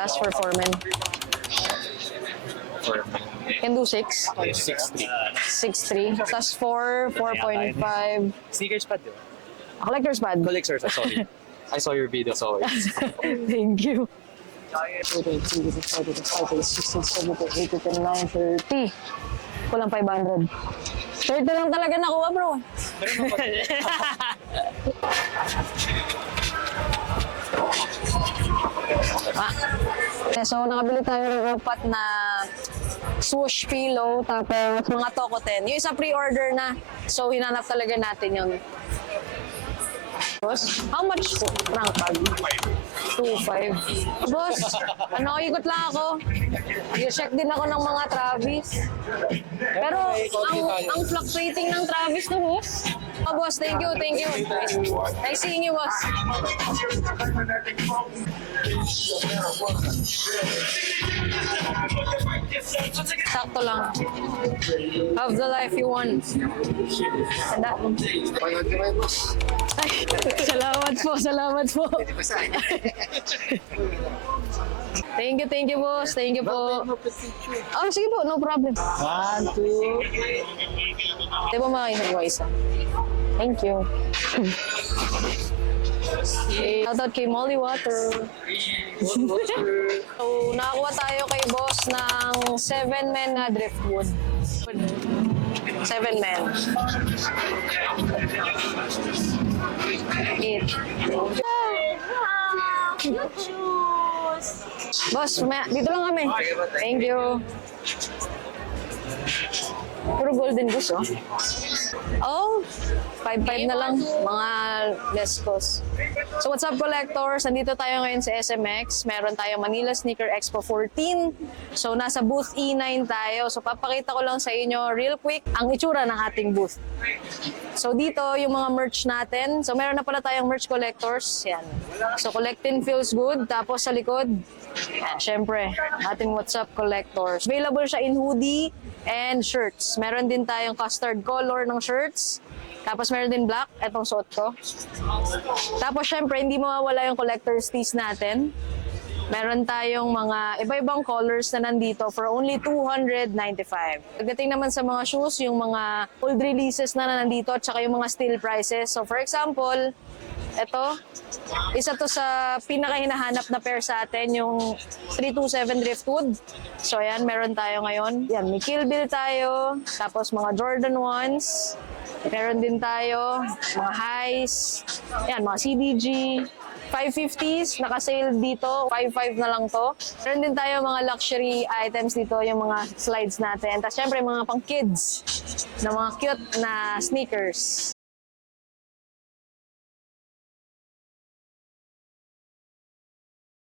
last for foreman? Can do 6. 6'3". 6'3". Plus 4, 4.5. Sneakers pad, di ba? Collector's pad. Collectors, sorry. I saw your video, sorry. Thank you. 30. Kulang 500. 30 lang talaga nakuha, bro. So, nakabili tayo ng upat na swoosh pillow, tapos mga tokoten. Yung isa pre-order na, so hinanap talaga natin yun. Boss, how much po? Rank bag? 2.5. Boss, ano, ikot lang ako. I-check din ako ng mga Travis. Pero, ang fluctuating ng Travis no, boss? Oh, boss, thank you, thank you. Nice seeing you, boss. Sakto lang. Have the life you want. Tanda. Ay, salamat po, salamat po. Thank you, boss. Thank you po. Oh, sige po, no problem. 1, 2. Di ba makakita mo isa? Thank you. Shoutout kay Molly Water. So, nakakuha tayo kay boss ng 7 men na driftwood. 7 men. 8. Boss, dito lang kami. Thank you. Puro golden goose, oh. Oh, 5.5 na lang. Mga less cost. So what's up, collectors? Nandito tayo ngayon sa SMX. Meron tayong Manila Sneaker Expo 14. So nasa booth E9 tayo. So papakita ko lang sa inyo real quick ang itsura ng ating booth. So dito yung mga merch natin. So meron na pala tayong merch collectors. Yan. So collecting feels good. Tapos sa likod, yan, syempre, ating What's Up collectors. Available siya in hoodie and shirts. Meron din tayong custard color ng shirts. Tapos meron din black, etong suot ko. Tapos syempre, hindi mawawala yung collector's tees natin. Meron tayong mga iba-ibang colors na nandito for only $295. Pagdating naman sa mga shoes, yung mga old releases na nandito at saka yung mga steal prices. So for example, ito, isa to sa pinaka-hinahanap na pair sa atin, yung 327 Driftwood. So ayan, meron tayo ngayon. Yan, may Kill Bill tayo, tapos mga Jordan 1s. Meron din tayo, mga highs, yan, mga CDG. 550s, naka-sale dito, 5.5 na lang to. Meron din tayo mga luxury items dito, yung mga slides natin. Tapos syempre mga pang kids, na mga cute na sneakers.